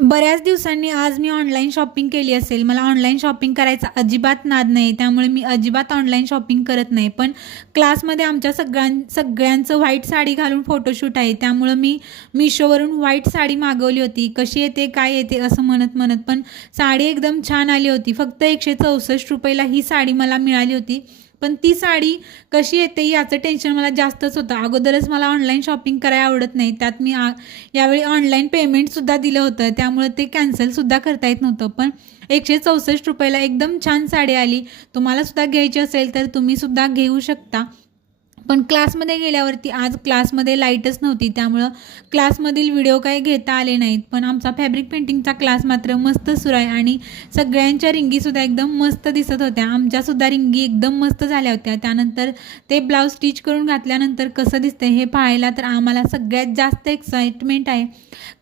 बऱ्याच दिवसांनी आज मी ऑनलाईन शॉपिंग केली असेल. मला ऑनलाईन शॉपिंग करायचा अजिबात नाद नाही. त्यामुळे मी अजिबात ऑनलाईन शॉपिंग करत नाही. पण क्लासमध्ये आमच्या सगळ्यांचं व्हाईट साडी घालून फोटोशूट आहे. त्यामुळं मी मिशोवरून व्हाईट साडी मागवली होती. कशी येते, काय येते असं म्हणत पण साडी एकदम छान आली होती. फक्त ₹164 ही साडी मला मिळाली होती. पण ती साडी कशी येते याचं टेन्शन मला जास्तच होतं. अगोदरच मला ऑनलाईन शॉपिंग करायला आवडत नाही. त्यात मी यावेळी ऑनलाईन पेमेंटसुद्धा दिलं होतं. त्यामुळे ते कॅन्सलसुद्धा करता येत नव्हतं. पण ₹164 एकदम छान साडी आली. तुम्हालासुद्धा घ्यायची असेल तर तुम्हीसुद्धा घेऊ शकता. पण क्लासमध्ये गेल्यावरती आज क्लासमध्ये लाईटच नव्हती. त्यामुळं क्लासमधील व्हिडिओ काही घेता आले नाहीत. पण आमचा फॅब्रिक पेंटिंगचा क्लास मात्र मस्त सुरू आहे आणि सगळ्यांच्या रिंगीसुद्धा एकदम मस्त दिसत होत्या. आमच्यासुद्धा रिंगी एकदम मस्त झाल्या होत्या. त्यानंतर ते ब्लाऊज स्टिच करून घातल्यानंतर कसं दिसतं हे पाहायला तर आम्हाला सगळ्यात जास्त एक्साइटमेंट आहे.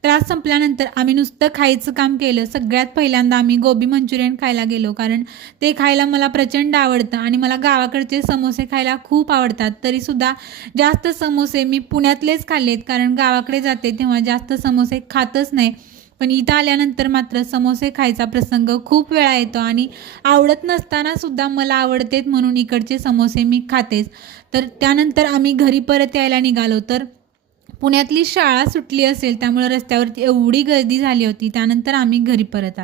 क्लास संपल्यानंतर आम्ही नुसतं खायचं काम केलं. सगळ्यात पहिल्यांदा आम्ही गोबी मंचुरियन खायला गेलो, कारण ते खायला मला प्रचंड आवडतं आणि मला गावाकडचे समोसे खायला खूप आवडतात. तरीसुद्धा जास्त समोसे मी पुण्यातलेच खाल्लेत, कारण गावाकडे जाते तेव्हा जास्त समोसे खातच नाही. पण इथं आल्यानंतर मात्र समोसे खायचा प्रसंग खूप वेळा येतो आणि आवडत नसतानासुद्धा मला आवडतेत म्हणून इकडचे समोसे मी खातेच. तर त्यानंतर आम्ही घरी परत यायला निघालो. तर पुण्यातली शाळा सुटली असेल त्यामुळे रस्त्यावरती एवढी गर्दी झाली होती. त्यानंतर आम्ही घरी परत आलो.